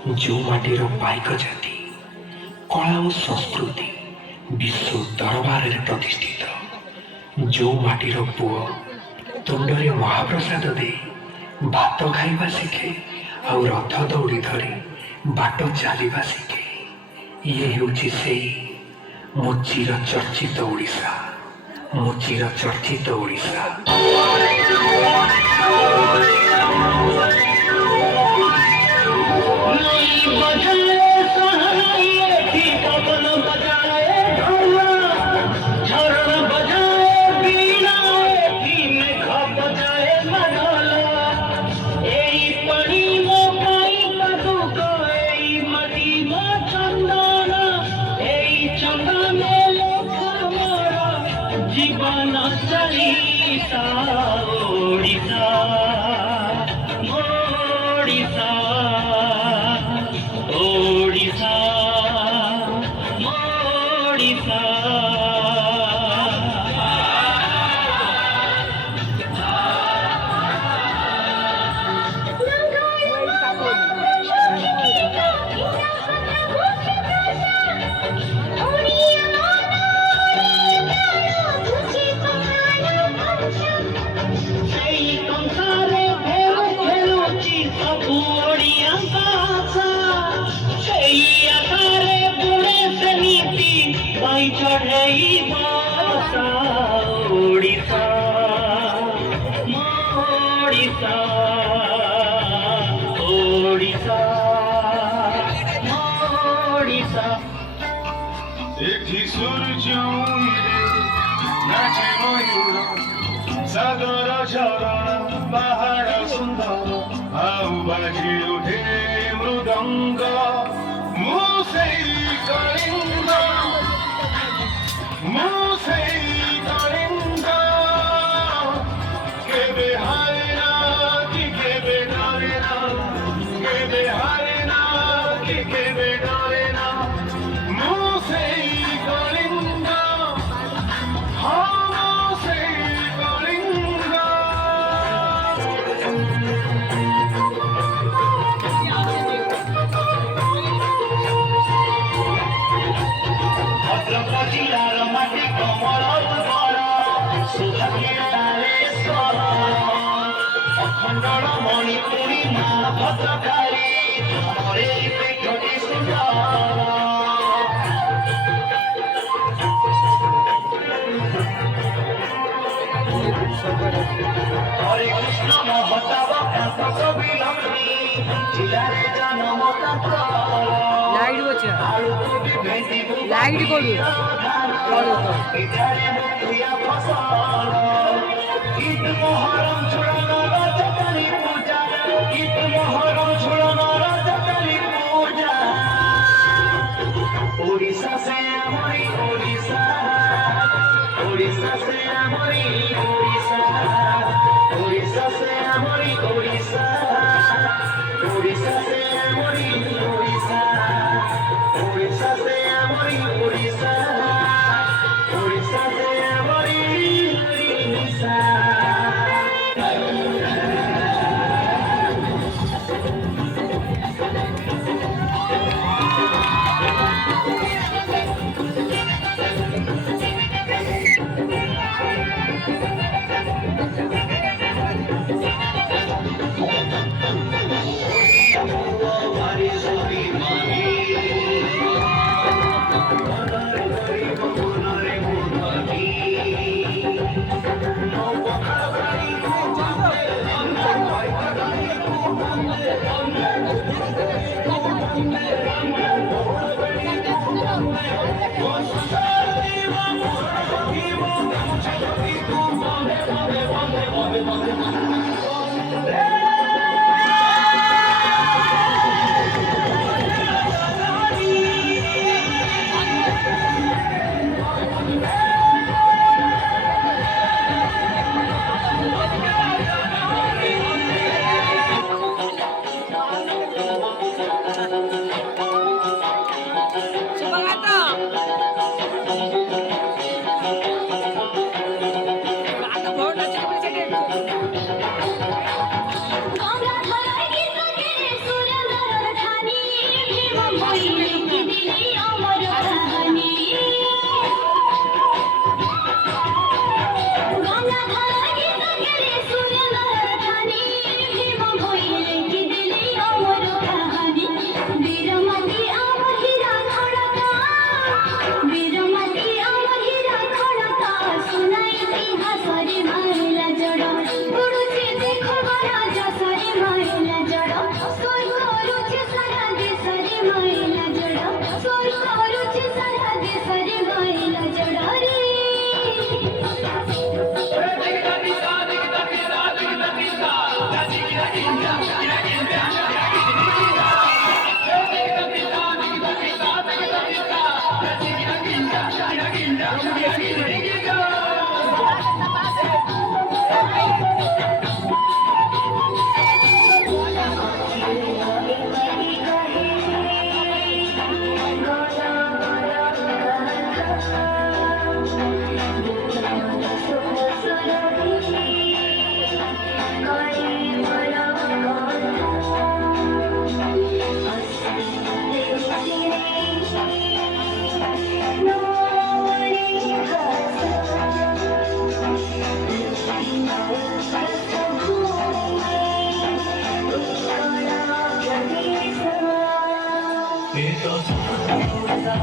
जो माटीर पाइक जाति कला और संस्कृति विश्व दरबार में प्रतिष्ठित, जो माटीर पुओ तुंडरे महाप्रसाद दे भात खाइबा शिखे और रथ दौड़ी धरी बाट चलवा शिखे। ये हूँ से मो चिर चर्चित ओडिशा, मो चिर चर्चित ओडिशा। जीवन चलिसा ओडिशा ओडिशा ओडिशा ओडिशा। चढ़ई बासा ओडिशा ओडिशा ओडिशा ओडिशा। एठी सूर्य नाचे मयूर सागर झरा पहाड़ सुंदर आउ बाजी उठे मृदंग मुसई कलिंग मुसई कलिंग केबे हारेना कि केबे डरेना केबे हारेना कि केबे डरेना मुसई कलिंग हाँ मुसई कलिंग। अखंडण मणिपुरी माँ भद्रकाली हरे पीठटी सुंदर। हरे कृष्ण महताब कांत विलम्बी जिलारे जन्म लाइट करू ईद मोहरम छुड़ाना राजकाली पूजा ईद मोहरम छुड़ाना राजकाली पूजा। ओडिशा से हमारी ओडिशा ओडिशा से हमारी ओडिशा ओडिशा से हमारी ओडिशा ओडिशा से हमारी ओडिशा ओडिशा से हमारी ओडिशा ओडिशा से हमारी ओडिशा। ଓଡ଼ିଶା